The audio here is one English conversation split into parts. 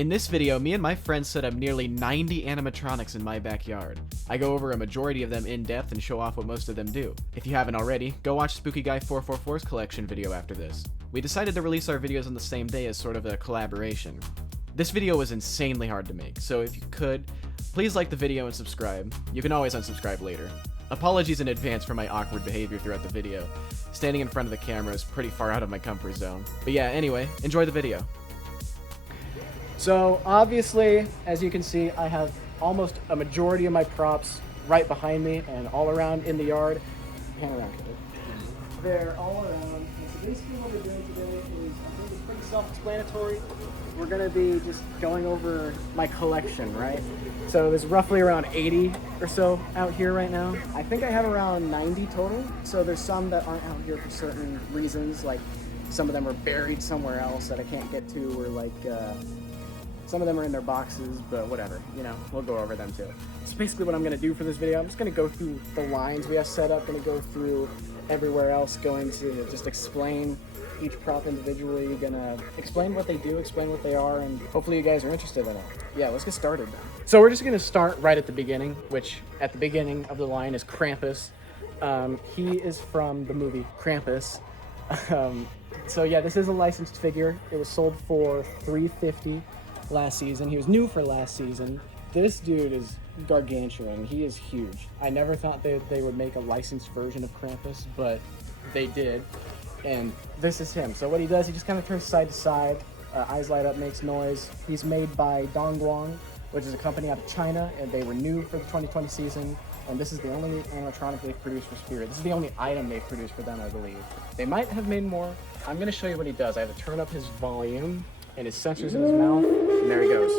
In this video, me and my friends set up nearly 90 animatronics in my backyard. I go over a majority of them in depth and show off what most of them do. If you haven't already, go watch Spooky Guy 444's collection video after this. We decided to release our videos on the same day as sort of a collaboration. This video was insanely hard to make, so if you could, please like the video and subscribe. You can always unsubscribe later. Apologies in advance for my awkward behavior throughout the video. Standing in front of the camera is pretty far out of my comfort zone. But yeah, anyway, enjoy the video. So obviously, as you can see, I have almost a majority of my props right behind me and all around in the yard. Pan around, kid. They're all around. And so basically what we're doing today is, I think it's pretty self-explanatory. We're gonna be just going over my collection, right? So there's roughly around 80 or so out here right now. I think I have around 90 total. So there's some that aren't out here for certain reasons, like some of them are buried somewhere else that I can't get to, or like some of them are in their boxes, but whatever, you know, we'll go over them too. So basically what I'm gonna do for this video, I'm just gonna go through the lines we have set up, gonna go through everywhere else, going to just explain each prop individually, gonna explain what they do, explain what they are, and hopefully you guys are interested in it. Yeah, let's get started then. So we're just gonna start right at the beginning, which at the beginning of the line is Krampus. He is from the movie Krampus. So yeah, this is a licensed figure. It was sold for $350 last season. He was new for last season. This dude is gargantuan. He is huge. I never thought they would make a licensed version of Krampus, but they did. And this is him. So what he does, he just kind of turns side to side, eyes light up, makes noise. He's made by Dongguang, which is a company out of China, and they were new for the 2020 season. And this is the only animatronic they've produced for Spirit. This is the only item they've produced for them, I believe. They might have made more. I'm going to show you what he does. I have to turn up his volume and his sensors in his mouth, and there he goes.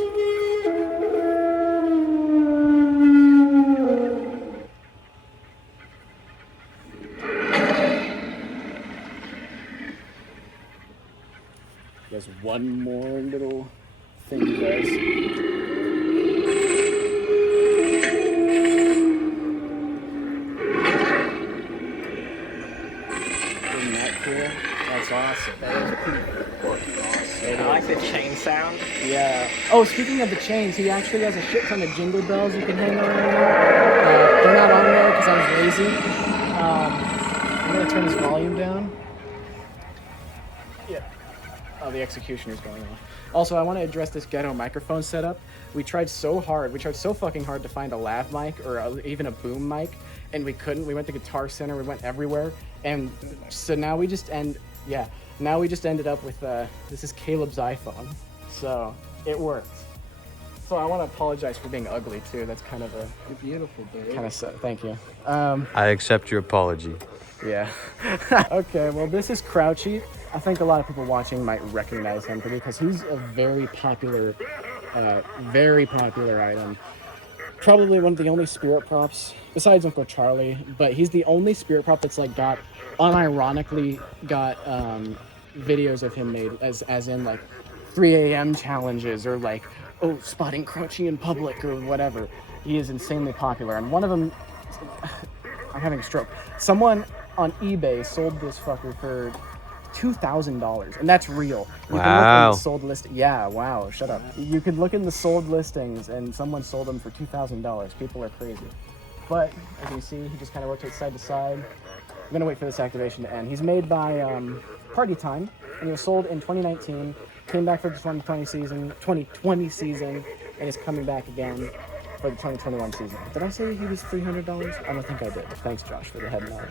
He has one more little thing he does. Isn't that cool? That's awesome. That is pretty fucking awesome. I like the chain sound. Yeah. Oh, speaking of the chains, he actually has a shit ton of jingle bells you can hang around there. They're not on there because I was lazy. I'm going to turn his volume down. Yeah. Oh, the executioner's going off. Also, I want to address this ghetto microphone setup. We tried so fucking hard to find a lav mic or even a boom mic, and we couldn't. We went to Guitar Center, we went everywhere, and so now we just ended up with, this is Caleb's iPhone, so it worked. So I want to apologize for being ugly too. That's kind of You're beautiful, dude. kind of thank you. I accept your apology. Yeah. Okay, well this is Crouchy. I think a lot of people watching might recognize him because he's a very popular item. Probably one of the only spirit props, besides Uncle Charlie, but he's the only spirit prop that's like unironically got videos of him made as in like 3 a.m. challenges or like, oh, spotting Crouchy in public or whatever. He is insanely popular, and one of them, I'm having a stroke. Someone on eBay sold this fucker for $2,000, and that's real. You can look in the sold list. Yeah, wow, shut up. You could look in the sold listings, and someone sold them for $2,000. People are crazy. But as you can see, he just kind of rotates side to side. I'm gonna wait for this activation to end. He's made by Party Time, and he was sold in 2019. Came back for the 2020 season, and is coming back again for the 2021 season. Did I say he was $300? I don't think I did. Thanks, Josh, for the head nod.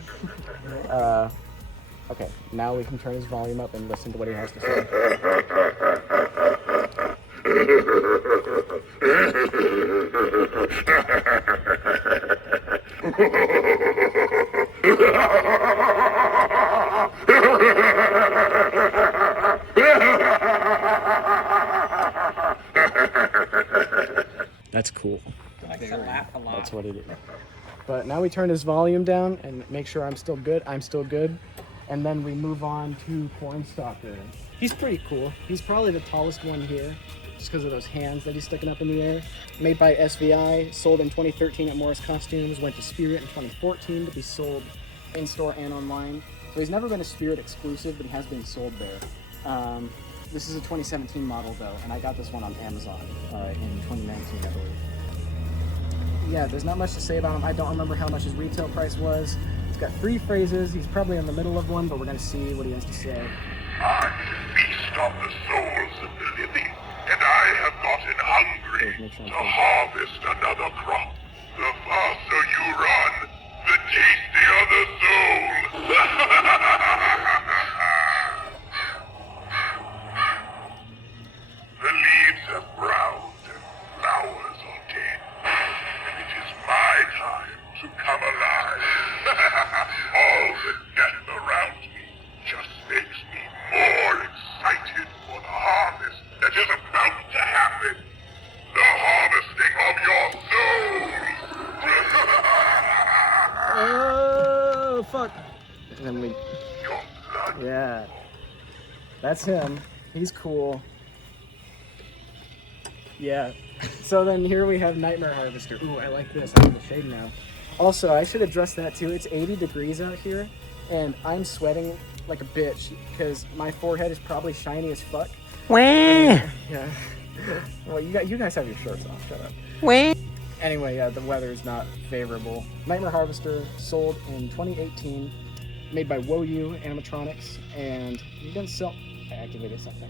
Okay, now we can turn his volume up and listen to what he has to say. That's cool. I like to laugh a lot. That's what it is. But now we turn his volume down and make sure I'm still good. And then we move on to Cornstalker. He's pretty cool. He's probably the tallest one here, just because of those hands that he's sticking up in the air. Made by SVI, sold in 2013 at Morris Costumes, went to Spirit in 2014 to be sold in-store and online. So he's never been a Spirit exclusive, but he has been sold there. This is a 2017 model though, and I got this one on Amazon in 2019, I believe. Yeah, there's not much to say about him. I don't remember how much his retail price was. He's got 3 phrases. He's probably in the middle of one, but we're gonna see what he has to say. I feast on the souls of the living, and I have gotten hungry to harvest another crop. The faster you run, the tastier the soul. The leaves have browned and flowers are dead, and it is my time to come alive. All the death around me just makes me more excited for the harvest that is about to happen. The harvesting of your souls. Oh, fuck. And then we... Your blood. Yeah. That's him. He's cool. Yeah. So then here we have Nightmare Harvester. Ooh, I like this. I'm in the shade now. Also, I should address that too. It's 80 degrees out here, and I'm sweating like a bitch because my forehead is probably shiny as fuck. Yeah. Well, you guys have your shorts off. Shut up. Anyway, yeah, the weather is not favorable. Nightmare Harvester sold in 2018, made by Woyu Animatronics, and he didn't sell. I activated something.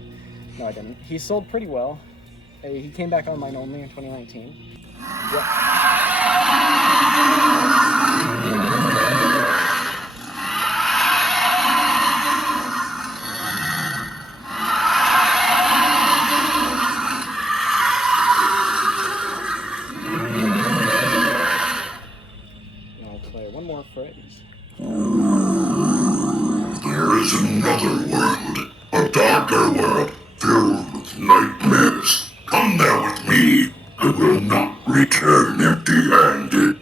No, I didn't. He sold pretty well. He came back online only in 2019. Yep. I'll play one more phrase. There is another world, a darker world, filled with nightmares. Come there with me. I will not return empty-handed.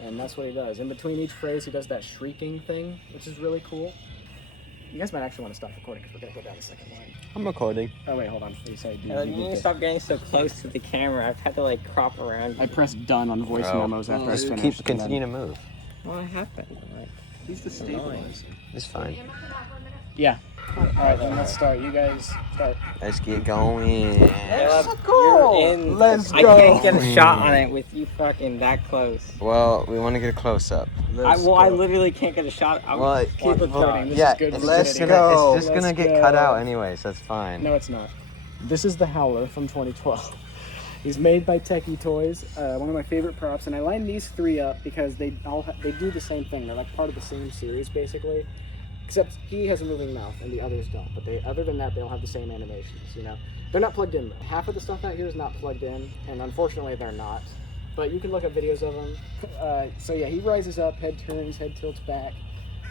And that's what he does. In between each phrase, he does that shrieking thing, which is really cool. You guys might actually want to stop recording because we're going to go down the second line. I'm recording. Oh, wait, hold on. You say You need to stop getting so close to the camera. I've had to like crop around. I pressed done on voice memos after I Just finished. continue to move. What happened? He's the stabilizer. It's fine. Yeah. Alright, then let's start. You guys start. Let's get going. Let's I can't get a shot on it with you fucking that close. Well, we want to get a close up. I literally can't get a shot. Well, Keep recording. This yeah, is good. it's Go. just gonna get cut out anyways. That's fine. No, it's not. This is the Howler from 2012. He's made by Techie Toys, one of my favorite props, and I lined these 3 up because they do the same thing. They're like part of the same series, basically. Except he has a moving mouth and the others don't. But other than that, they all have the same animations, you know? They're not plugged in. Half of the stuff out here is not plugged in, and unfortunately they're not. But you can look up videos of them. So yeah, he rises up, head turns, head tilts back,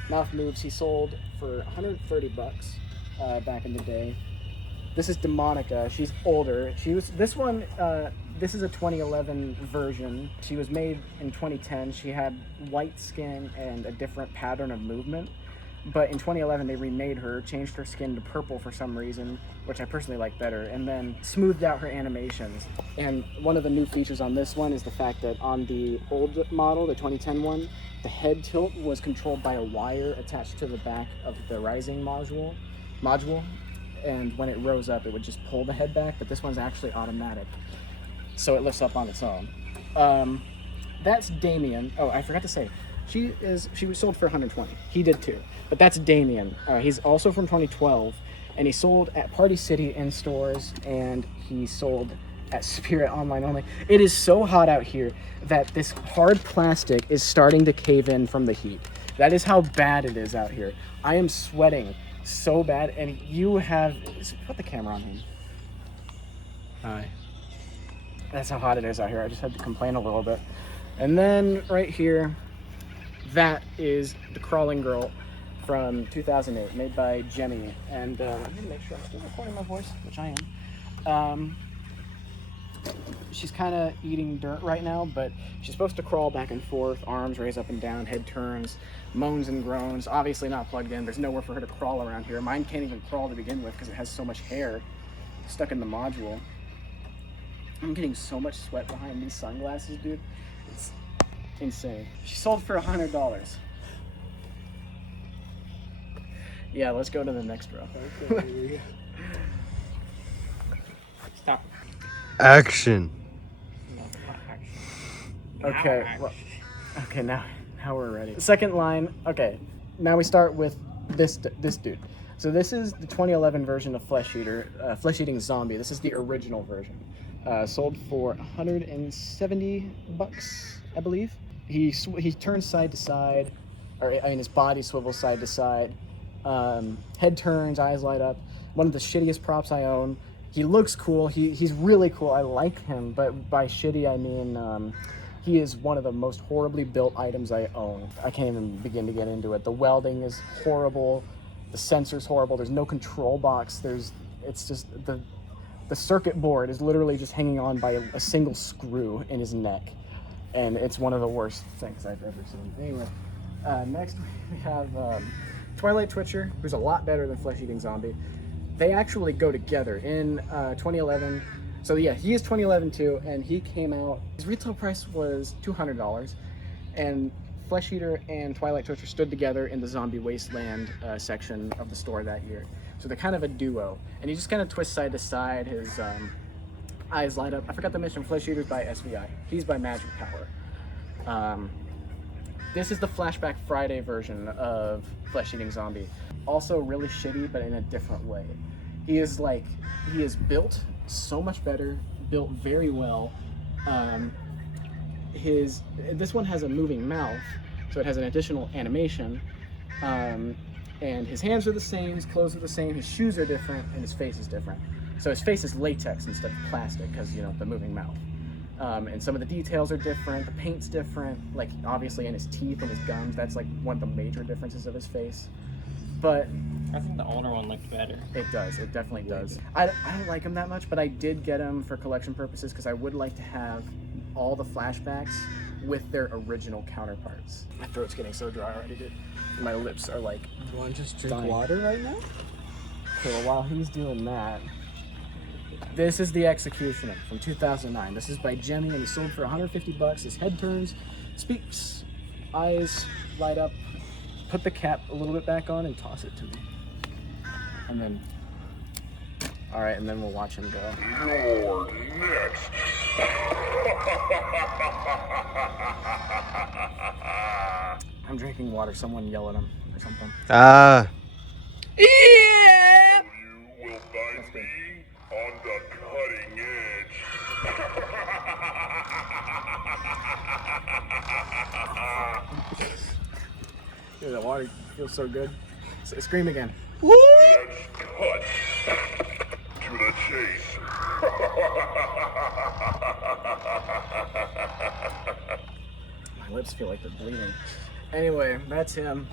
mouth moves. He sold for $130 back in the day. This is Demonica. She's older. This is a 2011 version. She was made in 2010. She had white skin and a different pattern of movement. But in 2011, they remade her, changed her skin to purple for some reason, which I personally like better, and then smoothed out her animations. And one of the new features on this one is the fact that on the old model, the 2010 one, the head tilt was controlled by a wire attached to the back of the rising module. And when it rose up, it would just pull the head back, but this one's actually automatic. So it lifts up on its own. That's Damien. Oh, I forgot to say, she was sold for $120. He did too. But that's Damien. He's also from 2012, and he sold at Party City in stores, and he sold at Spirit online only. It is so hot out here that this hard plastic is starting to cave in from the heat. That is how bad it is out here. I am sweating so bad, and you have... Put the camera on him. Hi. That's how hot it is out here. I just had to complain a little bit. And then right here, that is the Crawling Girl from 2008, made by Jenny. And I'm gonna make sure I'm still recording my voice, which I am. She's kind of eating dirt right now, but she's supposed to crawl back and forth, arms raise up and down, head turns, moans and groans. Obviously not plugged in. There's nowhere for her to crawl around here. Mine can't even crawl to begin with because it has so much hair stuck in the module. I'm getting so much sweat behind these sunglasses, dude. It's insane. She sold for $100. Yeah, let's go to the next row. Okay. Stop. Action. Okay. Well, okay, now we're ready. Second line. Okay, now we start with this dude. So this is the 2011 version of Flesh Eater, Flesh Eating Zombie. This is the original version. Sold for $170, I believe. He turns side to side, or I mean his body swivels side to side. Head turns, eyes light up. One of the shittiest props I own. He looks cool. He's really cool. I like him, but by shitty I mean he is one of the most horribly built items I own. I can't even begin to get into it. The welding is horrible. The sensor's horrible. There's no control box. It's just the circuit board is literally just hanging on by a single screw in his neck, and it's one of the worst things I've ever seen. Anyway, next we have Twilight Twitcher, who's a lot better than Flesh Eating Zombie. They actually go together in 2011. So yeah, he is 2011 too, and he came out. His retail price was $200, and Flesh Eater and Twilight Twitcher stood together in the Zombie Wasteland section of the store that year. So they're kind of a duo, and he just kind of twists side to side. His eyes light up. I forgot to mention Flesh Eater's by SVI. He's by Magic Power. This is the Flashback Friday version of Flesh Eating Zombie. Also really shitty, but in a different way. He is built so much better, built very well. This one has a moving mouth, so it has an additional animation. And his hands are the same, his clothes are the same, his shoes are different, and his face is different. So his face is latex instead of plastic, because, you know, the moving mouth. And some of the details are different, the paint's different, like obviously in his teeth and his gums, that's like one of the major differences of his face. But I think the older one looked better. it does, it definitely does. I don't like him that much, but I did get him for collection purposes because I would like to have all the flashbacks with their original counterparts. My throat's getting so dry already, dude. My lips are like, You want to just drink dying. water right now? So while he's doing that, this is the Executioner from 2009. This is by Jemmy, and he sold for $150. His head turns, speaks, eyes light up. Put the cap a little bit back on and toss it to me. And then, all right, and then we'll watch him go. You're next. I'm drinking water. Someone yell at him or something. You will find me on the cutting edge. Dude, that water feels so good. Scream again. Let's cut to the chase. My lips feel like they're bleeding. Anyway, that's him.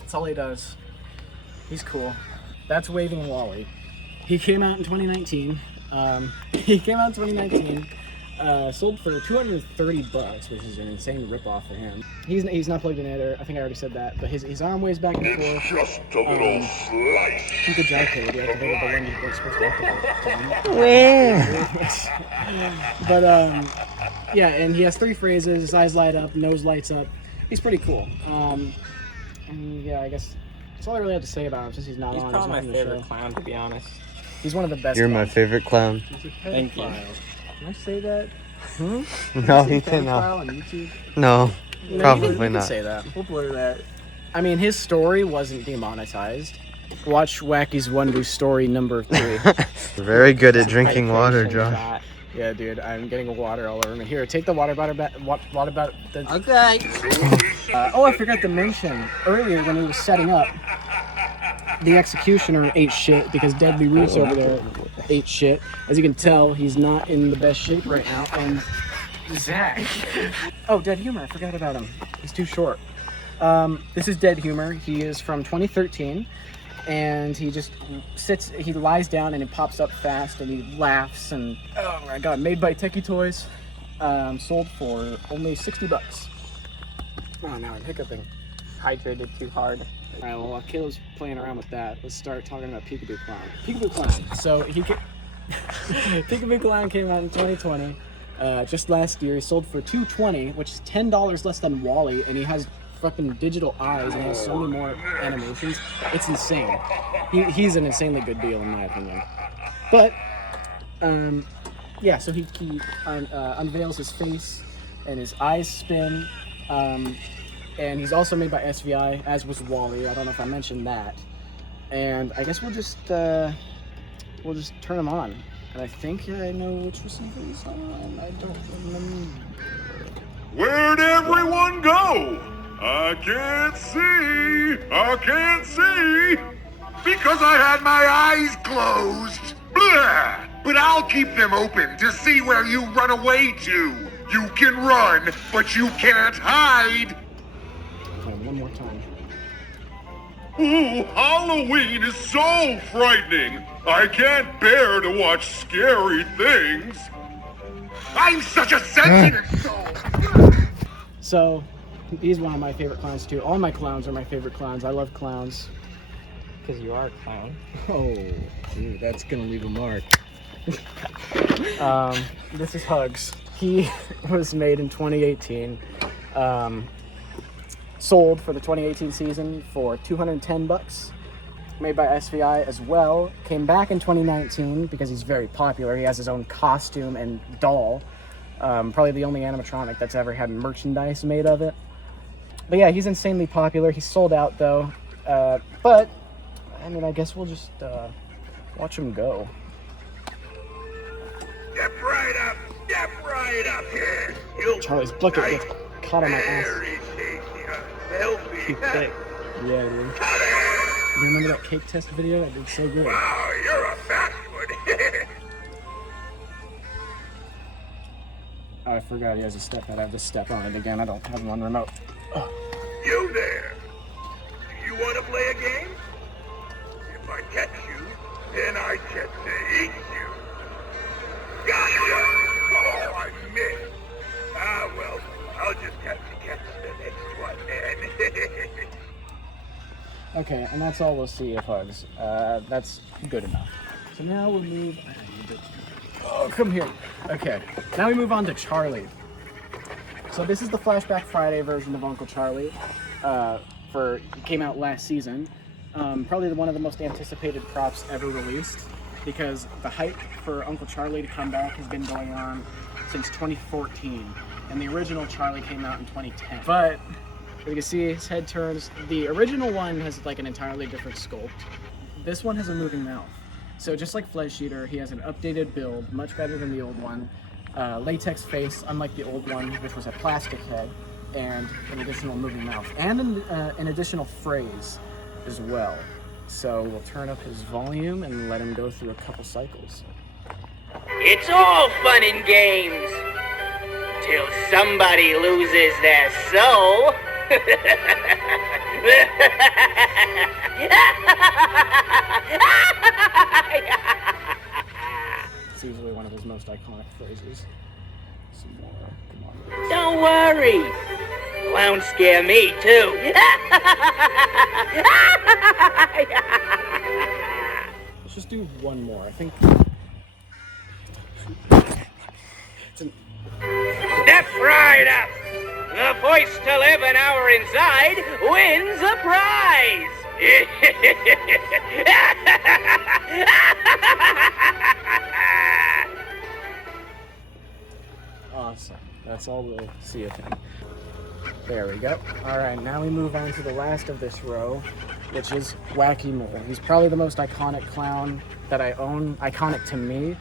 That's all he does. He's cool. That's Waving Wally. He came out in 2019. Sold for $230, which is an insane ripoff for him. He's not plugged in either. I think I already said that. But his arm waves back and It's forth. just a little slice. He's a gyro. He activated the one you're supposed to activate. Where? But yeah, and he has 3 phrases. His eyes light up, nose lights up. He's pretty cool. And yeah, I guess that's all I really have to say about him since he's not He's on. probably my not in the favorite show. clown, to be honest. He's one of the best. You're my clowns. favorite clown. He's a Thank you. pedophile. Can I say that? No, Say you cannot. pedophile on YouTube? No, No, probably you can not. say that. We'll blur that. I mean, his story wasn't demonetized. Watch Wacky's Wonder Story number 3. Very good at drinking water, Hydration Josh. shot. Yeah, dude, I'm getting water all over me. Here, take the water bottle back. Water bottle. Okay. Oh, I forgot to mention earlier when he was setting up. The Executioner ate shit because Deadly Roots over there ate shit. As you can tell, he's not in the best shape right now. And Zach. Oh, Dead Humor. I forgot about him. He's too short. This is Dead Humor. He is from 2013. And he just sits, he lies down and it pops up fast and he laughs and, oh my god, made by Techie Toys. Sold for only $60. Oh, now I'm hiccuping. Hydrated too hard. Alright, well, while Caleb's playing around with that, let's start talking about Peekaboo Clown. Peekaboo Clown. So, Peekaboo Clown came out in 2020. Just last year. He sold for $220, which is $10 less than Wally, and he has fucking digital eyes and he has so many more animations. It's insane. He's an insanely good deal in my opinion. But yeah, so he unveils his face and his eyes spin. And he's also made by SVI, as was Wally. I don't know if I mentioned that. And I guess we'll just turn him on. And I think I know which receiver he's on. I don't remember. Where'd everyone go? I can't see, because I had my eyes closed. Blah! But I'll keep them open to see where you run away to. You can run, but you can't hide. Okay, one more time. Ooh, Halloween is so frightening. I can't bear to watch scary things. I'm such a sensitive soul. So, he's one of my favorite clowns too. All my clowns are my favorite clowns. I love clowns. Because you are a clown. Oh, dude, that's gonna leave a mark. This is Hugs. He was made in 2018. Sold for the 2018 season for $210. Made by SVI as well. Came back in 2019 because he's very popular. He has his own costume and doll. Probably the only animatronic that's ever had merchandise made of it. But yeah, he's insanely popular. He's sold out though. But I mean, I guess we'll just watch him go. Step right up here. You'll Charlie's bucket gets caught on my ass. very tasty. Selfie. Yeah, dude. You remember that cake test video? That did so good. Wow, you're a fast one. Oh, I forgot he has a step pad. I have to step on it again. I don't have one remote. You there. Do you want to play a game? If I catch you, then I get to eat you. Gotcha! Oh, I missed. Ah, well, I'll just have to catch the next one then. Okay, and that's all we'll see of Hugs. That's good enough. So now we'll move... Oh, come here. Okay, now we move on to Charlie. So this is the Flashback Friday version of Uncle Charlie. Came out last season. Probably one of the most anticipated props ever released, because the hype for Uncle Charlie to come back has been going on since 2014, and the original Charlie came out in 2010. But you can see his head turns. The original one has like an entirely different sculpt. This one has a moving mouth. So just like Flesh Eater, he has an updated build, much better than the old one. Latex face, unlike the old one, which was a plastic head, and an additional moving mouth, and an additional phrase as well. So we'll turn up his volume and let him go through a couple cycles. It's all fun and games till somebody loses their soul. It's usually one of his most iconic phrases. Some more. Come on. Don't worry. Clowns scare me too. Let's just do one more. I think. Step right up. The first to live an hour inside wins a prize. Awesome. That's all we'll see of him. There we go. All right, now we move on to the last of this row, which is Wacky Mole. He's probably the most iconic clown that I own. Iconic to me.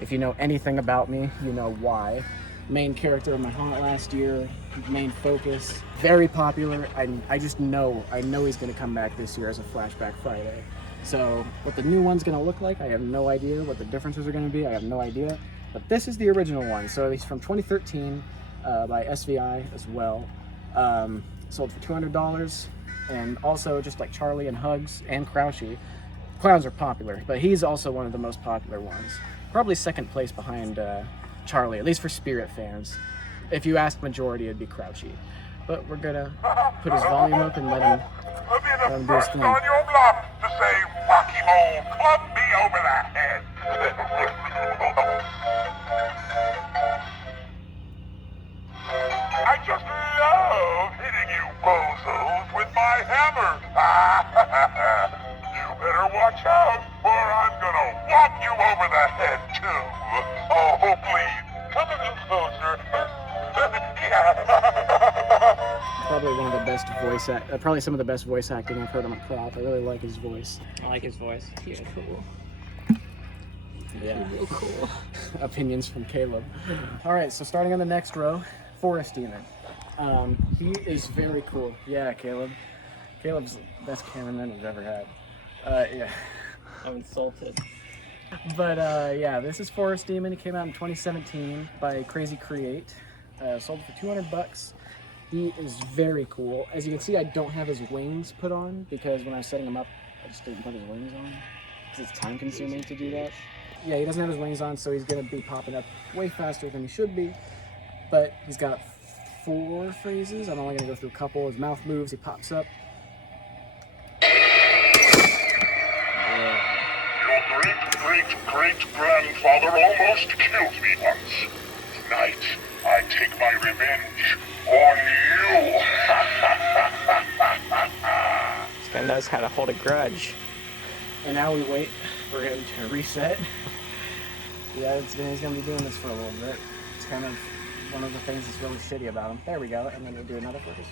If you know anything about me, you know why. Main character of my haunt last year, main focus, very popular. I know he's gonna come back this year as a Flashback Friday. So what the new one's gonna look like, I have no idea. What the differences are gonna be, I have no idea. But this is the original one. So he's from 2013 by SVI as well. Sold for $200. And also, just like Charlie and Hugs and Crouchy, clowns are popular, but he's also one of the most popular ones. Probably second place behind Charlie, at least for Spirit fans. If you ask majority, it'd be Crouchy. But we're gonna put his volume up and let him do his thing. On your block to say, Wacky Mole, club me over the head. I just love hitting you both over the head, too. Oh, please, come a little closer. Probably one of the best probably some of the best voice acting I've heard on a prop. I really like his voice. I like his voice. He's cool. Yeah. Real cool. Opinions from Caleb. All right, so starting on the next row, Forest Demon. He is very cool. Yeah, Caleb. Caleb's the best cameraman we've ever had. Yeah. I'm insulted. But yeah, this is Forest Demon. It came out in 2017 by Crazy Create. Sold for $200. He is very cool. As you can see, I don't have his wings put on because when I was setting him up, I just didn't put his wings on because it's time consuming to do that. Yeah, he doesn't have his wings on, so he's gonna be popping up way faster than he should be. But he's got 4 phrases. I'm only gonna go through a couple. His mouth moves, he pops up. Your great-great-great-grandfather almost killed me once. Tonight, I take my revenge on you. This guy knows how to hold a grudge. And now we wait for him to reset. Yeah, he's gonna be doing this for a little bit. It's kind of one of the things that's really shitty about him. There we go, and then we'll do another focus.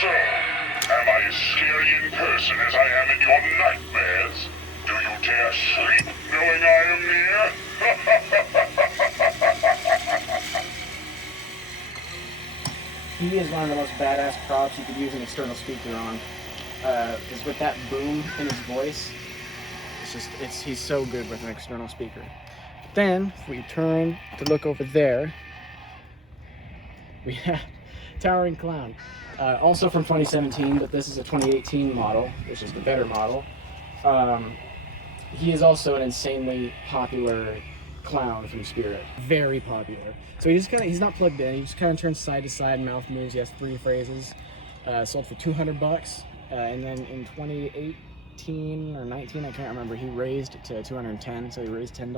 So, am I as scary in person as I am in your nightmares? Do you dare sleep knowing I am near? He is one of the most badass props you could use an external speaker on. Because with that boom in his voice, he's so good with an external speaker. Then, if we turn to look over there, we have Towering Clown. Also from 2017, but this is a 2018 model, which is the better model. He is also an insanely popular clown from Spirit. Very popular. So he's not plugged in, he just kind of turns side to side, mouth moves, he has 3 phrases. Sold for $200. And then in 2018 or 19, I can't remember, he raised it to 210, so he raised $10.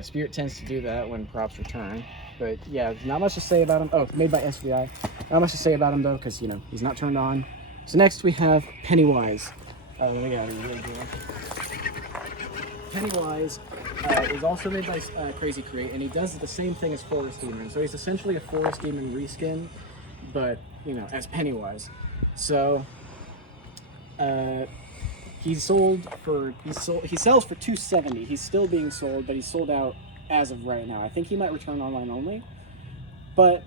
Spirit tends to do that when props return. But yeah, not much to say about him. Oh, made by SVI. Not much to say about him though, because you know, he's not turned on. So next we have Pennywise. We got him really good. Pennywise is also made by Crazy Create, and he does the same thing as Forest Demon. So he's essentially a Forest Demon reskin, but you know, as Pennywise. So he sells for $270. He's still being sold, but he's sold out as of right now. I think he might return online only, but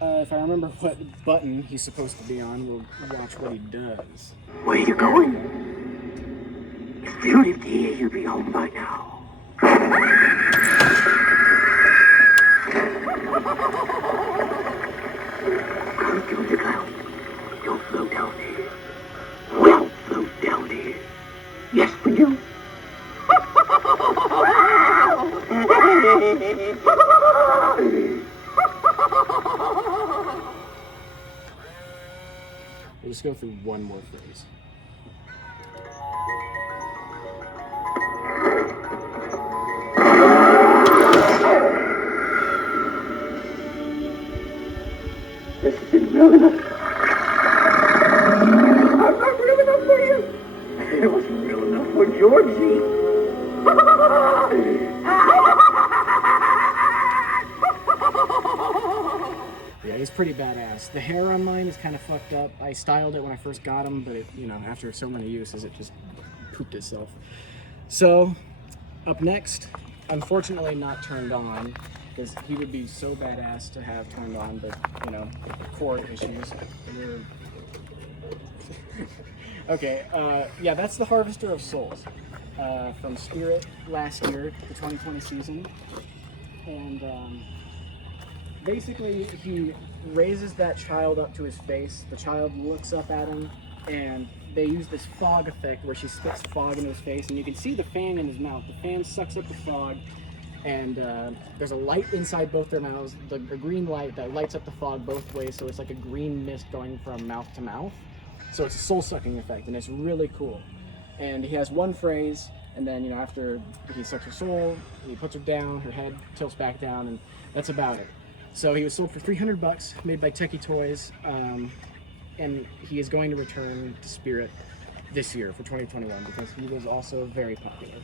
if I remember what button he's supposed to be on, we'll watch what he does. Where you going? If you lived here, you'd be home by now. Come to the clown. Don't float down here. We'll float down here. Yes, we do. We'll just go through one more phrase. This isn't real enough. I'm not real enough for you. It wasn't real enough for Georgie. Yeah, he's pretty badass. The hair on mine is kind of fucked up. I styled it when I first got him, but it, you know, after so many uses, it just pooped itself. So, up next, unfortunately not turned on, because he would be so badass to have turned on, but, you know, cord issues. Okay, yeah, that's the Harvester of Souls from Spirit last year, the 2020 season. And basically, he raises that child up to his face. The child looks up at him, and they use this fog effect where she spits fog in his face, and you can see the fan in his mouth. The fan sucks up the fog, and there's a light inside both their mouths, a green light that lights up the fog both ways, so it's like a green mist going from mouth to mouth. So it's a soul-sucking effect, and it's really cool. And he has one phrase, and then, you know, after he sucks her soul, he puts her down, her head tilts back down, and that's about it. So he was sold for $300, made by Techie Toys, and he is going to return to Spirit this year for 2021 because he was also very popular.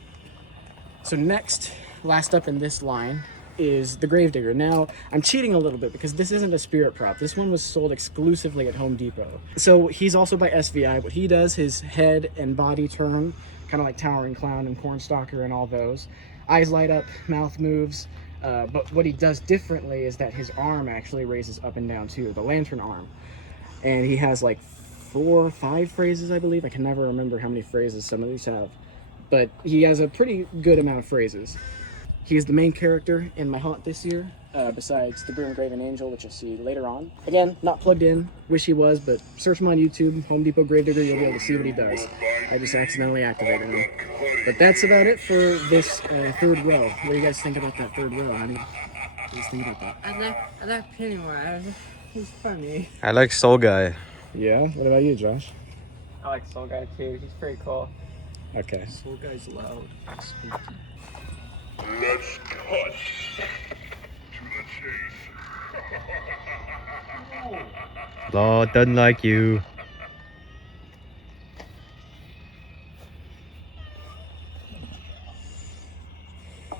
So next, last up in this line is the Gravedigger. Now, I'm cheating a little bit because this isn't a spirit prop. This one was sold exclusively at Home Depot. So he's also by SVI. What he does, his head and body turn, kind of like Towering Clown and Cornstalker and all those. Eyes light up, mouth moves. But what he does differently is that his arm actually raises up and down too, the lantern arm. And he has like 4 or 5 phrases, I believe. I can never remember how many phrases some of these have. But he has a pretty good amount of phrases. He is the main character in my haunt this year, besides the Broom Graven Angel, which you'll see later on. Again, not plugged in, wish he was, but search him on YouTube, Home Depot Gravedigger, you'll be able to see what he does. I just accidentally activated him. But that's about it for this third row. What do you guys think about that third row? What do you guys think about that? I like Pennywise. He's funny. I like Soul Guy. Yeah? What about you, Josh? I like Soul Guy too. He's pretty cool. Okay. Soul Guy's loud. It's spooky. Let's cut to the chase. Lord doesn't like you.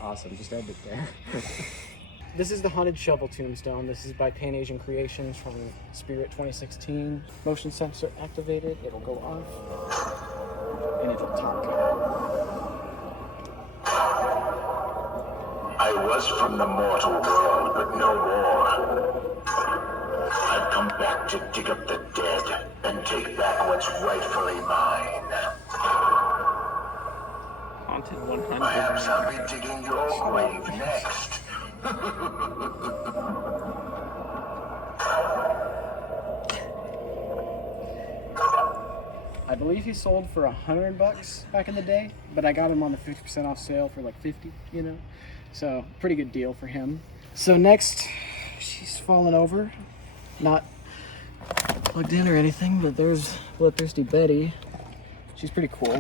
Awesome, just end it there. This is the Haunted Shovel Tombstone. This is by Pan Asian Creations from Spirit 2016. Motion sensor activated, it'll go off, and it'll talk. I was from the mortal world, but no more. I've come back to dig up the dead and take back what's rightfully mine. Haunted 100. Perhaps I'll be digging your grave next. I believe he sold for $100 back in the day, but I got him on the 50% off sale for like 50, you know? So, pretty good deal for him. So next, she's fallen over. Not plugged in or anything, but there's Bloodthirsty Betty. She's pretty cool.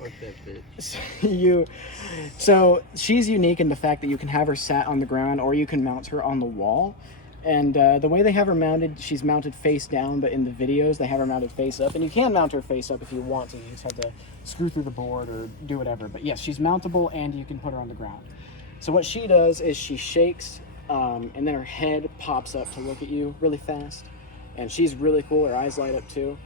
Fuck that bitch. So she's unique in the fact that you can have her sat on the ground or you can mount her on the wall. And the way they have her mounted, she's mounted face down, but in the videos they have her mounted face up. And you can mount her face up if you want to. You just have to screw through the board or do whatever. But yes, she's mountable and you can put her on the ground. So what she does is she shakes and then her head pops up to look at you really fast. And she's really cool. Her eyes light up too.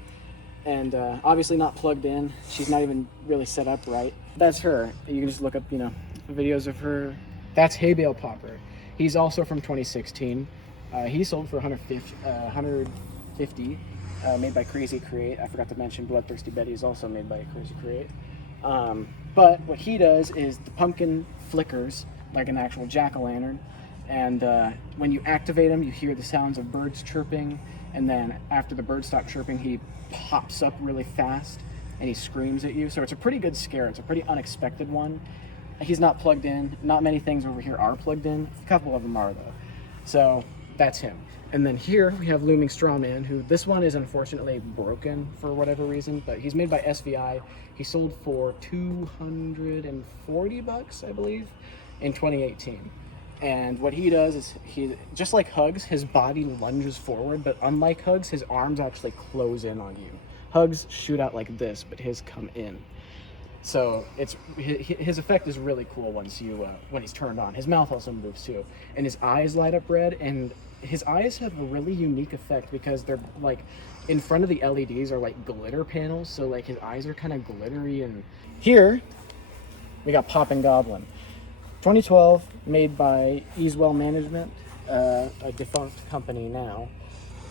And obviously not plugged in. She's not even really set up right. That's her. You can just look up, you know, videos of her. That's Hay Bale Popper. He's also from 2016. He sold for $150, made by Crazy Create. I forgot to mention Bloodthirsty Betty is also made by Crazy Create. But what he does is the pumpkin flickers like an actual jack-o'-lantern. And when you activate him, you hear the sounds of birds chirping. And then after the birds stop chirping, he pops up really fast and he screams at you. So it's a pretty good scare. It's a pretty unexpected one. He's not plugged in. Not many things over here are plugged in. A couple of them are though. So that's him. And then here we have Looming Strawman, who this one is unfortunately broken for whatever reason, but he's made by SVI. He sold for $240, I believe, in 2018. And what he does is he, just like Hugs, his body lunges forward, but unlike Hugs, his arms actually close in on you. Hugs shoot out like this, but his come in. So it's his effect is really cool once you when he's turned on. His mouth also moves too, and his eyes light up red. And his eyes have a really unique effect because they're like in front of the LEDs are like glitter panels. So like his eyes are kind of glittery. And here we got Poppin' Goblin, 2012, made by Easewell Management, a defunct company now.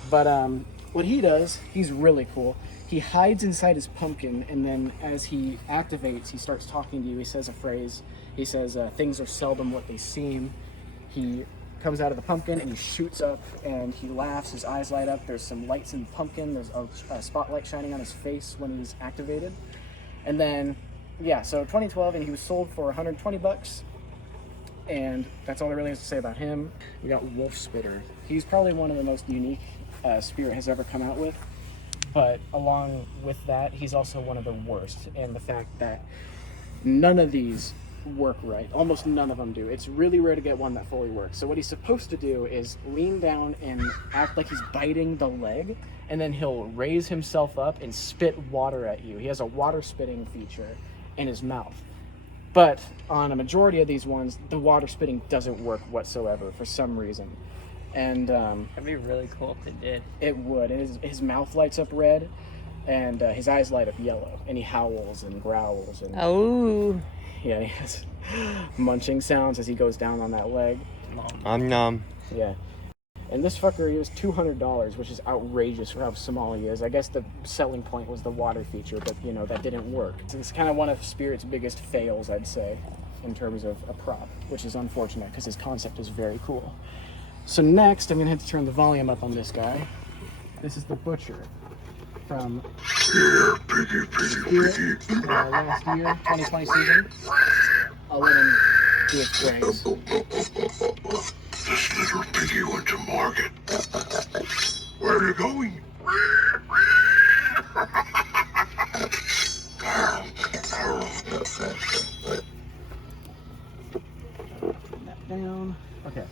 But what he does, he's really cool. He hides inside his pumpkin, and then as he activates, he starts talking to you. He says a phrase. He says, things are seldom what they seem. He comes out of the pumpkin, and he shoots up, and he laughs. His eyes light up. There's some lights in the pumpkin. There's a spotlight shining on his face when he's activated. And then, yeah, so 2012, and he was sold for $120. And that's all there really is to say about him. We got Wolf Spitter. He's probably one of the most unique Spirit has ever come out with. But along with that, he's also one of the worst. And the fact that none of these work right. Almost none of them do. It's really rare to get one that fully works. So what he's supposed to do is lean down and act like he's biting the leg, and then he'll raise himself up and spit water at you. He has a water spitting feature in his mouth. But on a majority of these ones, the water spitting doesn't work whatsoever for some reason. And That'd be really cool if it did. it would. And his mouth lights up red, and his eyes light up yellow, and he howls and growls. And Oh. yeah, he has munching sounds as he goes down on that leg. Nom. Yeah. And this fucker, he was $200, which is outrageous for how small he is. I guess the selling point was the water feature, but you know, that didn't work. It's kind of one of Spirit's biggest fails, I'd say, in terms of a prop, which is unfortunate because his concept is very cool. So next, I'm gonna have to turn the volume up on this guy. This is the Butcher from last year, 2020 season. I'll let him do his phrase. This little piggy went to market. Where are you going? That down. Okay.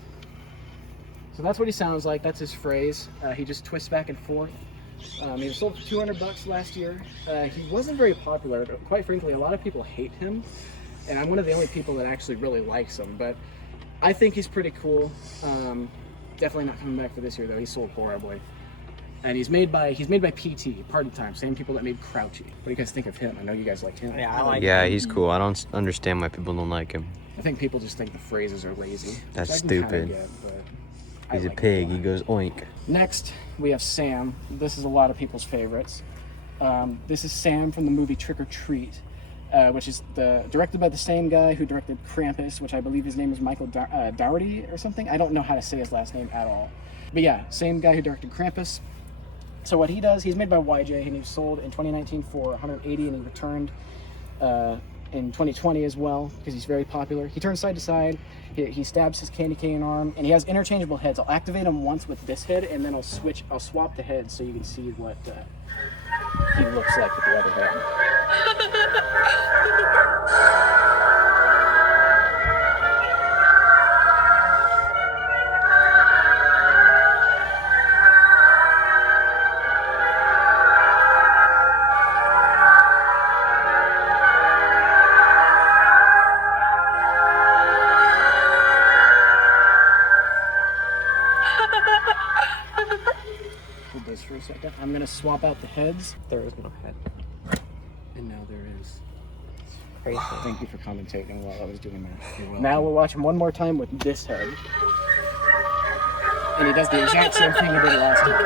So that's what he sounds like. That's his phrase. He just twists back and forth. He was sold for $200 last year. He wasn't very popular. Quite frankly, a lot of people hate him, and I'm one of the only people that actually really likes him. But I think he's pretty cool. Definitely not coming back for this year though. He sold horribly. And he's made by PT, Party Time, same people that made Crouchy. What do you guys think of him? I know you guys liked him. Yeah, I like Yeah, he's cool. I don't understand why people don't like him. I think people just think the phrases are lazy. That's which I can kinda stupid. get, but I He's a like pig. him. He goes oink. Next, we have Sam. This is a lot of people's favorites. This is Sam from the movie Trick or Treat, which is directed by the same guy who directed Krampus, which I believe his name is Michael Dougherty or something. I don't know how to say his last name at all. But yeah, same guy who directed Krampus. So what he does, he's made by YJ, and he was sold in 2019 for $180, and he returned in 2020 as well, because he's very popular. He turns side to side, he stabs his candy cane arm, and he has interchangeable heads. I'll activate him once with this head, and then I'll swap the heads so you can see what he looks like with the other head. Hold this for a second. I'm gonna swap out the heads. There was no head. And now there is. Crazy. Thank you for commentating while I was doing that. You're welcome. Now we'll watch him one more time with this head. And he does the exact same thing he did last time.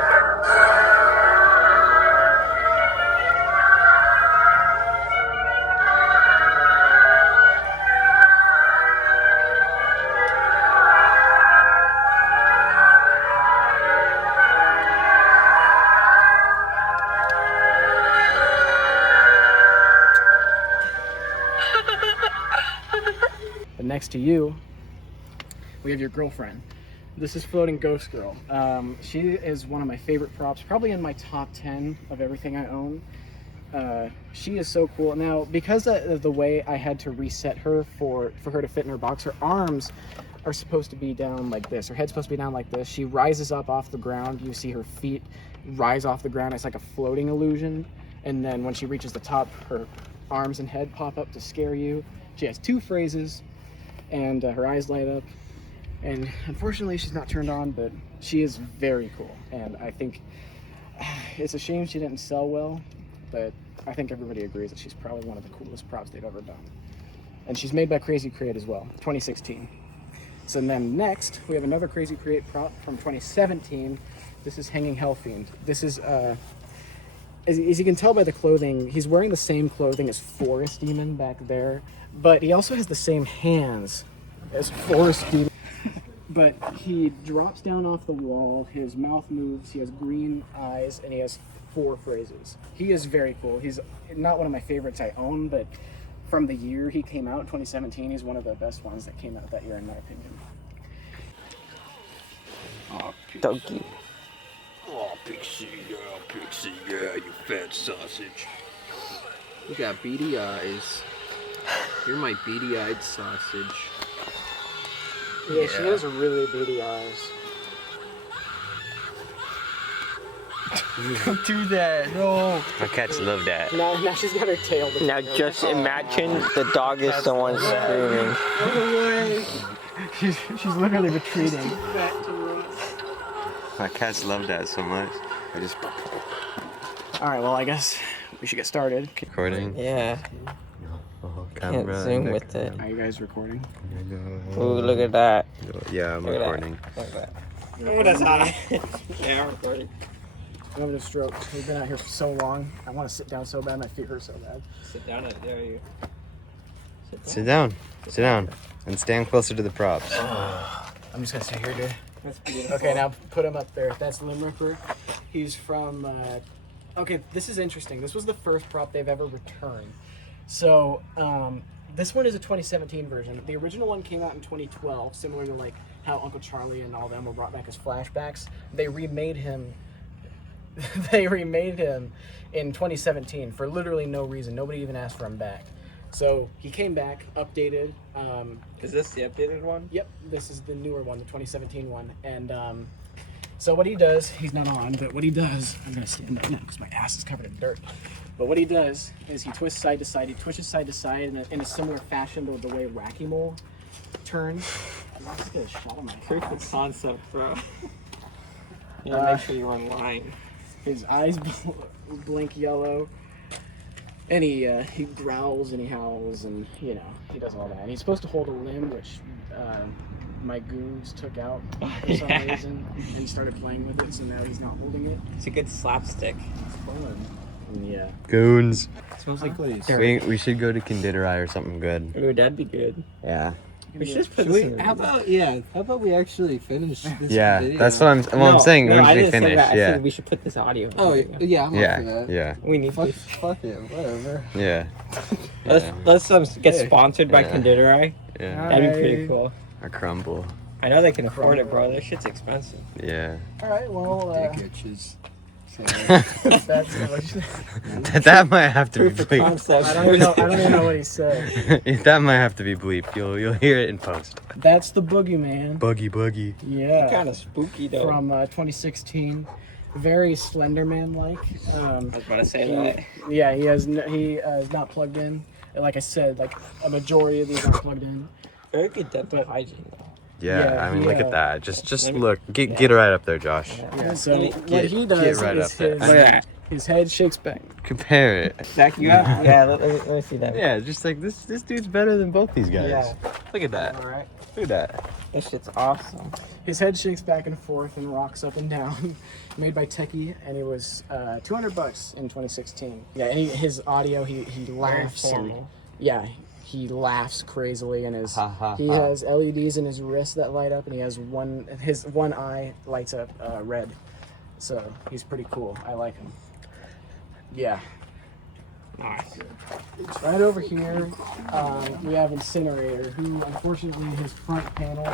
And next to you, we have your girlfriend. This is Floating Ghost Girl. She is one of my favorite props, probably in my top 10 of everything I own. She is so cool. Now, because of the way I had to reset her for her to fit in her box, her arms are supposed to be down like this. Her head's supposed to be down like this. She rises up off the ground. You see her feet rise off the ground. It's like a floating illusion. And then when she reaches the top, her arms and head pop up to scare you. She has two phrases, and her eyes light up. And unfortunately, she's not turned on, but she is very cool. And I think it's a shame she didn't sell well, but I think everybody agrees that she's probably one of the coolest props they've ever done. And she's made by Crazy Create as well, 2016. So then next, we have another Crazy Create prop from 2017. This is Hanging Hellfiend. This is, as you can tell by the clothing, he's wearing the same clothing as Forest Demon back there, but he also has the same hands as Forest Demon. But he drops down off the wall, his mouth moves, he has green eyes, and he has 4 phrases. He is very cool. He's not one of my favorites I own, but from the year he came out, 2017, he's one of the best ones that came out that year in my opinion. Oh, Donkey. oh, Pixie, you fat sausage. You got beady eyes. You're my beady-eyed sausage. Yeah, she has really beady eyes. Don't do that, no. My cats love that. Now she's got her tail. Now just imagine the dog is the one screaming. She's literally retreating. My cats love that so much. I just Alright, well, I guess we should get started. recording. Yeah, Oh, can't zoom with it. Are you guys recording? Ooh, look at that. Yeah, I'm Look at that. recording. Look at that. Oh, that's hot. Yeah, I'm recording. I'm having a stroke. We've been out here for so long. I want to sit down so bad. My feet hurt so bad. Sit down, I dare you. Sit down. Sit down. And stand closer to the props. I'm just gonna sit here, dude. That's beautiful. Okay, now put him up there. That's limripper. He's from. Okay, this is interesting. This was the first prop they've ever returned. So this one is a 2017 version. The original one came out in 2012, similar to like how Uncle Charlie and all them were brought back as flashbacks. They remade him. They remade him in 2017 for literally no reason. Nobody even asked for him back. So he came back, updated. Is this the updated one? Yep, this is the newer one, the 2017 one. And so what he does, he's not on, but what he does, I'm gonna stand up now because my ass is covered in dirt. But what he does is he twists side to side. He twitches side to side in a similar fashion to the way Wacky Mole turns. I'm just gonna shot on my Proof ass. of concept, bro. Yeah, make sure you're online. His eyes blink yellow, and he growls and he howls and he does all that. And he's supposed to hold a limb, which my goons took out for some reason and started playing with it. So now he's not holding it. It's a good slapstick. It's fun. Yeah. Goons. It smells like glaze. We should go to Conditory or something good. Ooh, that'd be good. Yeah. We should just put Should this we, in how about we actually finish this Yeah, video? that's what I'm saying. No, Once I we didn't say finish, that. I yeah. said we should put this audio. Oh, in. yeah, I'm up for Yeah, that. yeah, We need Fuck, to. fuck it, whatever. yeah. Let's get Yeah. sponsored by Yeah. Conditory. Yeah. That'd be pretty cool. A crumble. I know they can afford it, bro. Their shit's expensive. Yeah. All right. Well, Dick itches. that's That might have to be Proof of bleeped. concept. I don't even know what he said. That might have to be bleeped. You'll hear it in post. That's the boogeyman. Boogie. Yeah. Kind of spooky though. From 2016. Very Slenderman-like. I was about to say that. Yeah, he is not plugged in. And like I said, like a majority of these aren't plugged in. Very good dental hygiene though. Yeah, Yeah, I mean, look yeah. at that. Just look. Get right up there, Josh. Yeah, so what Get- he get does right is up there. his, Look at that. his head shakes back. Compare it. Zach, you got? Yeah, let me see that. Yeah, just like this dude's better than both these guys. Yeah. Look at that. All right. Look at that. This shit's awesome. His head shakes back and forth and rocks up and down. Made by Techie, and it was $200 in 2016. Yeah, and his audio, he laughs. And, formal. yeah, he laughs crazily, and his Ha, ha, he ha. has LEDs in his wrist that light up, and he has his one eye lights up red. So he's pretty cool. I like him. Yeah. Nice. Right over here, we have Incinerator, who unfortunately his front panel,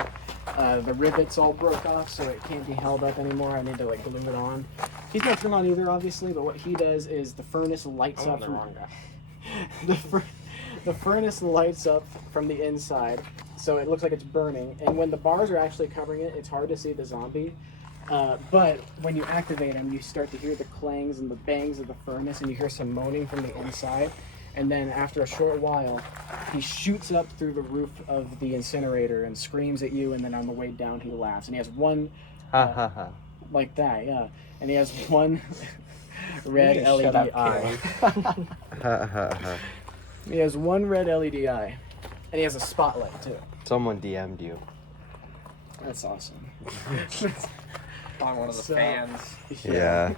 the rivets all broke off, so it can't be held up anymore. I need to like glue it on. He's not turned on either, obviously, but what he does is the furnace lights up. The furnace lights up from the inside, so it looks like it's burning. And when the bars are actually covering it, it's hard to see the zombie. But when you activate him, you start to hear the clangs and the bangs of the furnace, and you hear some moaning from the inside. And then after a short while, he shoots up through the roof of the incinerator and screams at you, and then on the way down he laughs. And he has one, like that, yeah. And he has one red You need to LED shut up, eye. He has one red LED eye. And he has a spotlight, too. Someone DM'd you. That's awesome. On one of the So- fans. Yeah.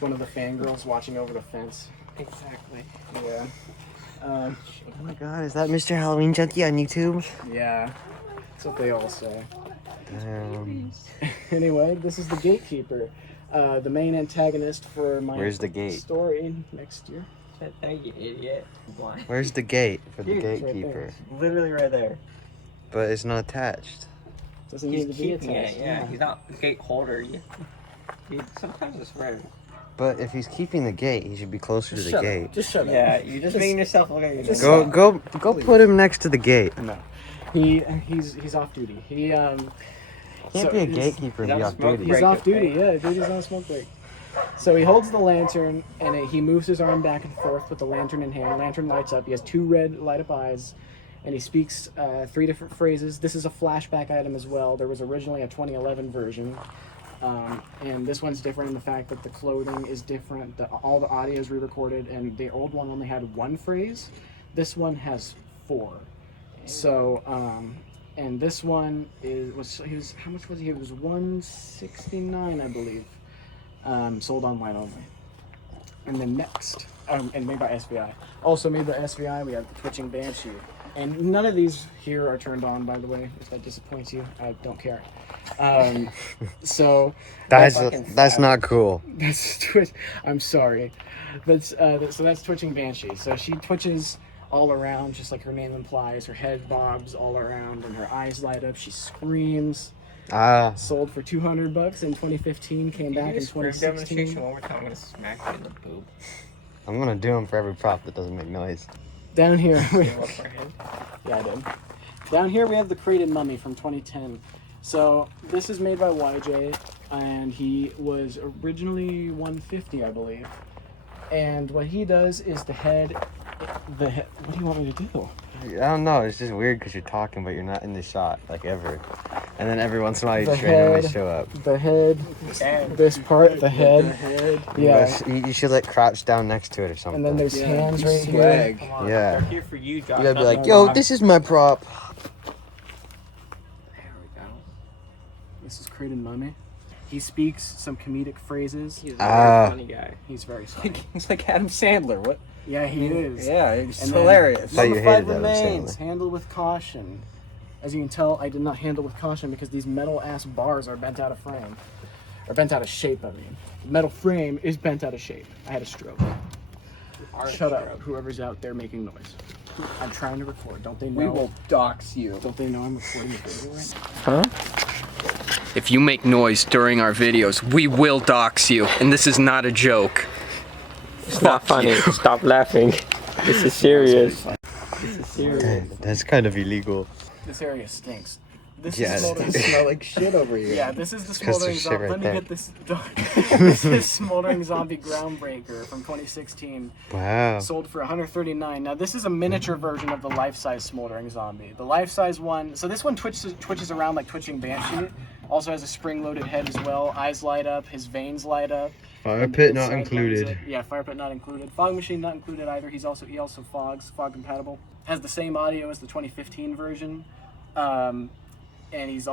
One of the fangirls watching over the fence. Exactly. Yeah. Oh my god, is that Mr. Halloween Junkie on YouTube? Yeah. That's what they all say. Damn. Anyway, this is the gatekeeper. The main antagonist for my Where's the gate? story next year. Thank you, idiot. Blind. Where's the gate for the Dude, it's right gatekeeper? Literally right there. But it's not attached. Doesn't He's need to be keeping attached. it, yeah. He's not a gate holder. Dude, sometimes it's rare. But if he's keeping the gate, he should be closer to the gate. Just shut up. Yeah, you're just making yourself look like you're just Go put him next to the gate. No, he's off duty. He Can't be a gatekeeper and be off duty. He's off duty. Yeah, dude, he's on a smoke break. So he holds the lantern and he moves his arm back and forth with the lantern in hand. Lantern lights up. He has 2 red light up eyes, and he speaks 3 different phrases. This is a flashback item as well. There was originally a 2011 version. And this one's different in the fact that the clothing is different, all the audio is re-recorded, and the old one only had 1 phrase. This one has 4. So, and this one was how much was he? It was $169, I believe. Sold online only. And then next, and made by SVI. Also made by SVI, we have the Twitching Banshee. And none of these here are turned on, by the way. If that disappoints you, I don't care. So that's not cool. That's Twitch. I'm sorry. So that's Twitching Banshee. So she twitches all around, just like her name implies. Her head bobs all around, and her eyes light up. She screams. Sold for $200 in 2015. Came back in 2016. One more time, I'm gonna smack you in the boob. I'm gonna do him for every prop that doesn't make noise. Down here, yeah, I did. Down here we have the Crated Mummy from 2010. So this is made by YJ, and he was originally $150, I believe. And what he does is the head. What do you want me to do? I don't know. It's just weird because you're talking, but you're not in the shot, like ever. And then every once in a while, you just randomly show up. The head. This part, the head. Yeah. You should like crouch down next to it or something. And then there's hands right here. Yeah. They're here for you, Josh. You gotta be like, yo, this is my prop. There we go. This is Crated Mummy. He speaks some comedic phrases. He's a very funny guy. He's very funny. He's like Adam Sandler. What? Yeah, he is. Yeah, it's And hilarious. thought you hated Mummified Adam remains, Sandler. handle with caution. As you can tell, I did not handle with caution because these metal ass bars are bent out of frame. Or bent out of shape, I mean. The metal frame is bent out of shape. I had a stroke. Shut up, whoever's out there making noise. I'm trying to record. Don't they know? We will dox you. Don't they know I'm recording the video right Huh? If you make noise during our videos, we will dox you. And this is not a joke. It's not funny. Stop laughing. This is serious. This is serious. That's kind of illegal. This area stinks. This Yes. is smoldering. smell like shit over here. Yeah, this is the 'Cause smoldering there's shit zombie. right Let me there. get this. This is smoldering zombie groundbreaker from 2016. Wow. Sold for $139. Now this is a miniature version of the life-size smoldering zombie. The life-size one. So this one twitches around like Twitching Banshee. Also has a spring-loaded head as well. Eyes light up. His veins light up. Fire pit not Sideburns included. it. Yeah, fire pit not included. Fog machine not included either. He also fogs, fog compatible. Has the same audio as the 2015 version. And he's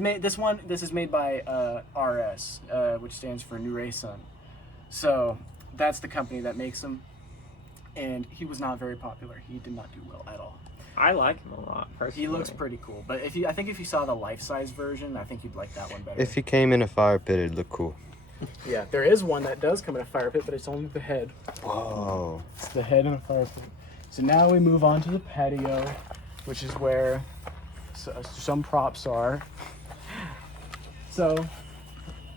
made this one. This is made by RS, which stands for New Ray Sun. So that's the company that makes them. And he was not very popular. He did not do well at all. I like him a lot, personally. He looks pretty cool, but I think if you saw the life-size version, I think you'd like that one better. If he came in a fire pit, it'd look cool. Yeah, there is one that does come in a fire pit, but it's only the head. Whoa. It's the head in a fire pit. So now we move on to the patio, which is where some props are. So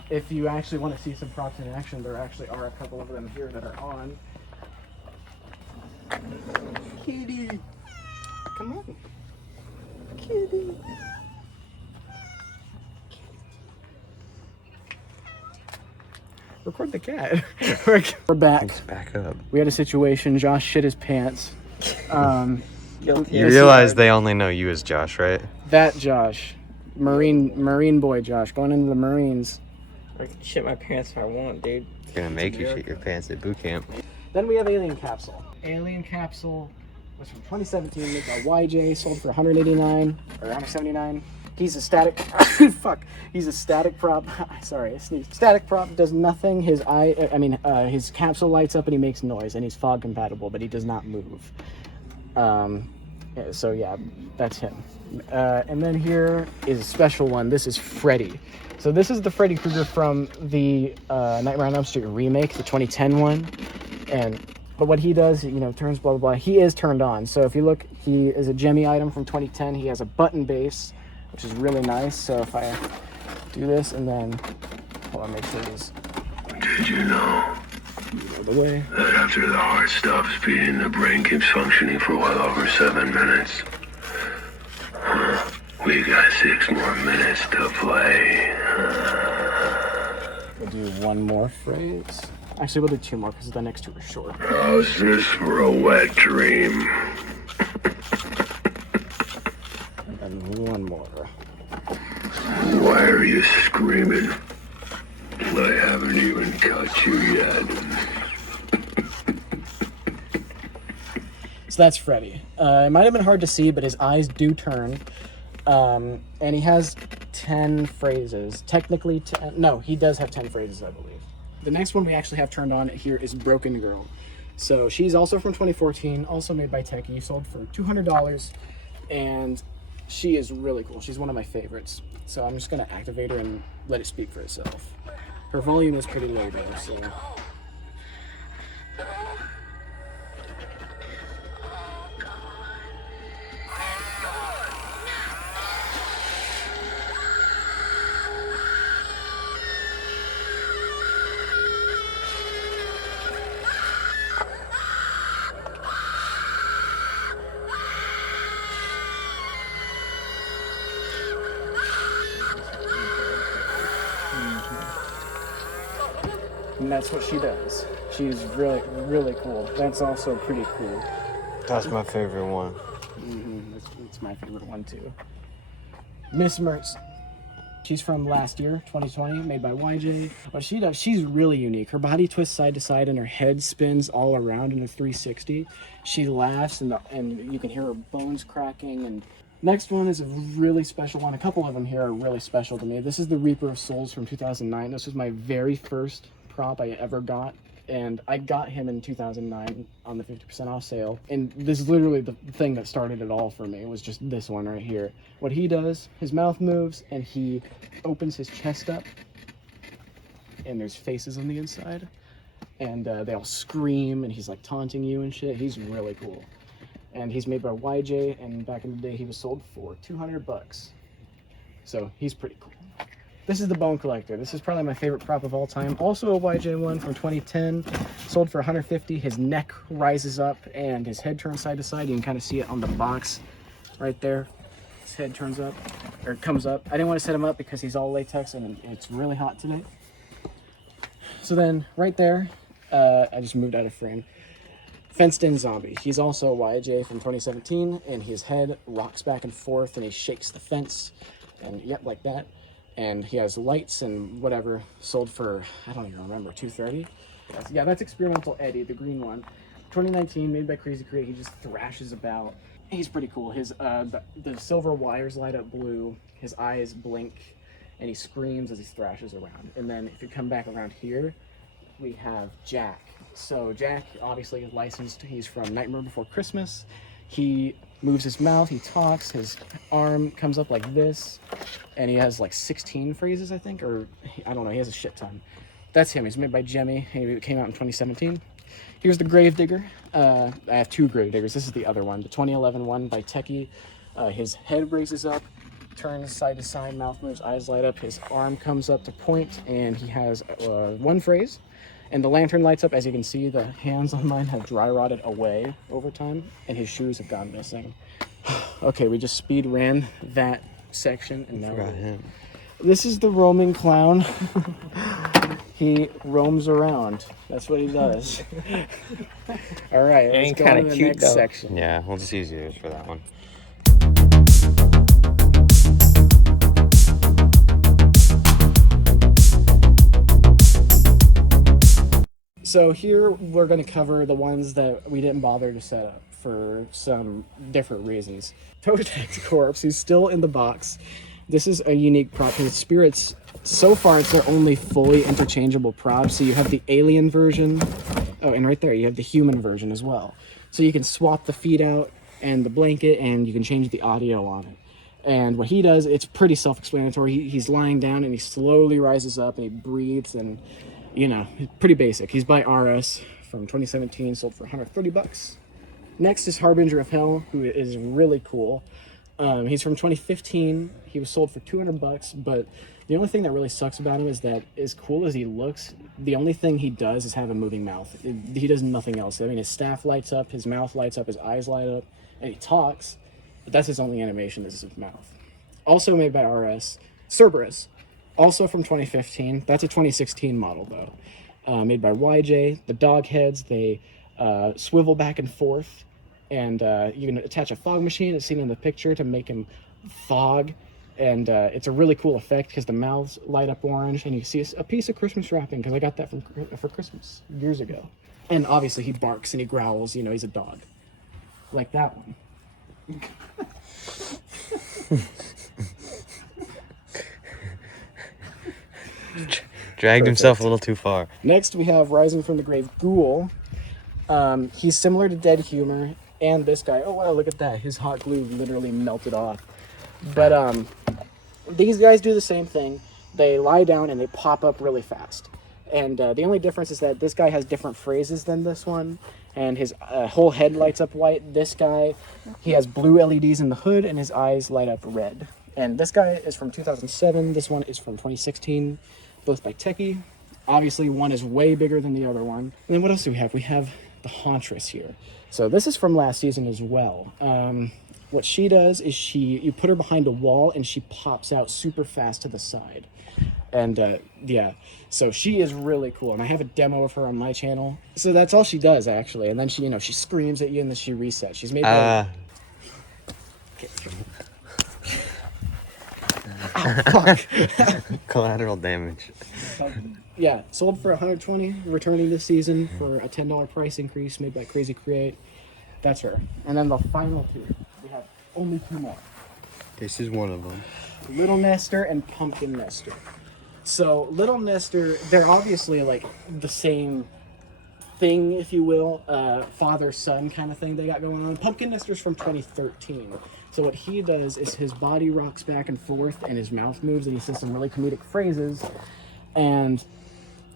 if you actually want to see some props in action, there actually are a couple of them here that are on. Kitty! Come on. Kitty! Record the cat. We're back. Let's back up. We had a situation. Josh shit his pants. Guilty. You realize they only know you as Josh, right? That Josh, Marine boy Josh, going into the Marines. I can shit my pants if I want, dude. They're gonna make you shit your pants at boot camp. Then we have Alien Capsule. Alien Capsule was from 2017, made by YJ, sold for $189 or $179. He's a static. Fuck. He's a static prop. Sorry, I sneezed. Static prop does nothing. His capsule lights up and he makes noise, and he's fog compatible, but he does not move. So yeah, that's him. And then here is a special one. This is Freddy. So this is the Freddy Krueger from the Nightmare on Elm Street remake, the 2010 one. But what he does, turns blah, blah, blah. He is turned on. So if you look, he is a Gemmy item from 2010. He has a button base, which is really nice. So if I do this and then, hold on, make sure he's Did you know The way. that after the heart stops beating, the brain keeps functioning for well over 7 minutes? We got 6 more minutes to play. We'll do one more phrase. Actually, we'll do 2 more because the next 2 are short. How's this for a wet dream? And one more. Why are you screaming? I haven't even cut you yet. So that's Freddy. It might have been hard to see, but his eyes do turn. And he has 10 phrases. Technically, no, he does have 10 phrases, I believe. The next one we actually have turned on here is Broken Girl. So she's also from 2014, also made by Techie, sold for $200, and she is really cool. She's one of my favorites. So I'm just gonna activate her and let it speak for itself. Her volume is pretty low though, so. And that's what she does. She's really, really cool. That's also pretty cool. That's my favorite one. It's my favorite one too. Miss Mertz. She's from last year, 2020, made by YJ. What she does, she's really unique. Her body twists side to side and her head spins all around in a 360. She laughs and you can hear her bones cracking. And next one is a really special one. A couple of them here are really special to me. This is the Reaper of Souls from 2009. This was my very first prop I ever got, and I got him in 2009 on the 50% off sale, and this is literally the thing that started it all for me. It was just this one right here. What he does, his mouth moves and he opens his chest up and there's faces on the inside and they all scream and he's like taunting you and shit. He's really cool, and he's made by YJ, and back in the day he was sold for $200, so he's pretty cool. This is the Bone Collector. This is probably my favorite prop of all time. Also a YJ one from 2010, sold for $150. His neck rises up and his head turns side to side. You can kind of see it on the box right there. His head turns up, or comes up. I didn't want to set him up because he's all latex and it's really hot today. So then right there, I just moved out of frame. Fenced in zombie. He's also a YJ from 2017, and his head rocks back and forth and he shakes the fence, and yep, like that. And he has lights and whatever, sold for, I don't even remember, $230? Yeah, that's Experimental Eddie, the green one. 2019, made by Crazy Create. He just thrashes about. He's pretty cool. His the silver wires light up blue, his eyes blink, and he screams as he thrashes around. And then if you come back around here, we have Jack. So Jack, obviously is licensed. He's from Nightmare Before Christmas. He moves his mouth, he talks, his arm comes up like this, and he has like 16 phrases, I think, or I don't know, he has a shit ton. That's him. He's made by Jemmy, and he came out in 2017. Here's the Gravedigger. I have 2 Gravediggers. This is the other one, the 2011 one by Techie. His head raises up, turns side to side, mouth moves, eyes light up, his arm comes up to point, and he has 1 phrase. And the lantern lights up. As you can see, the hands on mine have dry rotted away over time, and his shoes have gone missing. Okay, we just speed ran that section, and now him. This is the roaming clown. He roams around. That's what he does. All right, let's Ain't go to kinda the cute, next though. section. Yeah, we'll just use yours for that one. So here we're going to cover the ones that we didn't bother to set up for some different reasons. Toe Tag's corpse, he's still in the box. This is a unique prop. His spirits, so far it's their only fully interchangeable prop. So you have the alien version. Oh, and right there you have the human version as well. So you can swap the feet out and the blanket, and you can change the audio on it. And what he does, it's pretty self-explanatory. He's lying down and he slowly rises up and he breathes, and you know, pretty basic. He's by RS from 2017, sold for $130. Next is Harbinger of Hell, who is really cool. He's from 2015. He was sold for $200, but the only thing that really sucks about him is that, as cool as he looks, the only thing he does is have a moving mouth. He does nothing else. I mean, his staff lights up, his mouth lights up, his eyes light up, and he talks, but that's his only animation, is his mouth. Also made by RS, Cerberus, also from 2015. That's a 2016 model, though. Made by YJ. The dog heads, they swivel back and forth, and you can attach a fog machine, as seen in the picture, to make him fog. And it's a really cool effect because the mouths light up orange, and you see a piece of Christmas wrapping, because I got that for Christmas years ago. And obviously he barks and he growls, you know, he's a dog. Like that one. Dragged himself a little too far. Next we have Rising from the Grave Ghoul. He's similar to Dead Humor and this guy. Oh wow, look at that. His hot glue literally melted off. But these guys do the same thing. They lie down and they pop up really fast. And the only difference is that this guy has different phrases than this one, and his whole head lights up white. This guy, he has blue LEDs in the hood, and his eyes light up red. And this guy is from 2007. This one is from 2016, both by Techie. Obviously, one is way bigger than the other one. And then what else do we have? We have the Hauntress here. So this is from last season as well. What she does is you put her behind a wall and she pops out super fast to the side. And yeah, so she is really cool. And I have a demo of her on my channel. So that's all she does, actually. And then she, you know, she screams at you and then she resets. She's made by... Oh, fuck. Collateral damage. Yeah, sold for $120, returning this season for a $10 price increase, made by Crazy Create. That's her. And then the final two. We have only two more. This is one of them. Little Nester and Pumpkin Nester. So Little Nester, they're obviously like the same thing, if you will, father-son kind of thing they got going on. Pumpkin Nester's from 2013. So what he does is his body rocks back and forth and his mouth moves and he says some really comedic phrases. And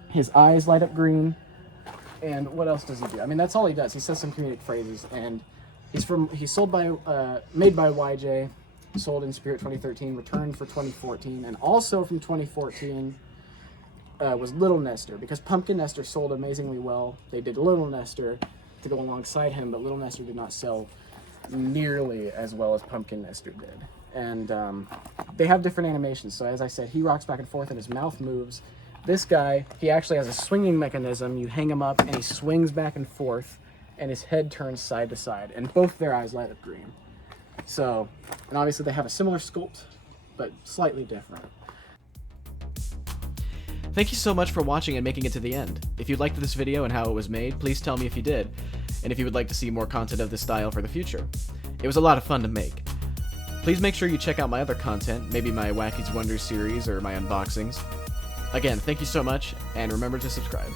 his eyes light up green. And what else does he do? I mean, that's all he does. He says some comedic phrases, and he's sold by made by YJ, sold in Spirit 2013, returned for 2014, and also from 2014 was Little Nester, because Pumpkin Nester sold amazingly well. They did Little Nester to go alongside him, but Little Nester did not sell nearly as well as Pumpkin Nester did. And they have different animations. So as I said, he rocks back and forth and his mouth moves. This guy, he actually has a swinging mechanism. You hang him up and he swings back and forth and his head turns side to side and both their eyes light up green. So, and obviously they have a similar sculpt, but slightly different. Thank you so much for watching and making it to the end. If you liked this video and how it was made, please tell me if you did, and if you would like to see more content of this style for the future. It was a lot of fun to make. Please make sure you check out my other content, maybe my Wacky's Wonders series or my unboxings. Again, thank you so much, and remember to subscribe.